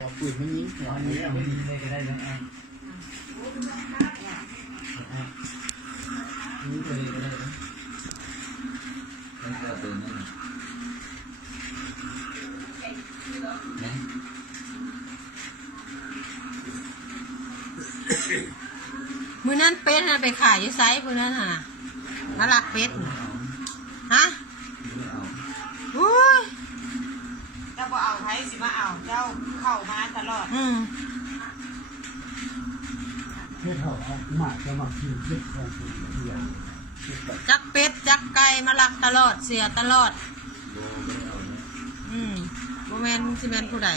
ปืนไม่ยิงหัวนี้ไม่ยิงเลยก็ได้นะนี่ตัวนี้ก็ได้นะไม่เกิดตัวนี้นะมือนั้นเป็ดนะไปขายอยู่ไซส์มือนั้นน่ะมาลักเป็ดฮะอุ้ยเจ้าก็เอาไทยสิมาเอาเจ้าเข้ามาตลอดเพื่อเขาเอาหมาจะมากินเพื่อของคุณเดียวจักเป็ดจักไก่มาลักตลอดเสียตลอดโบแมนสิแมนผู้ใด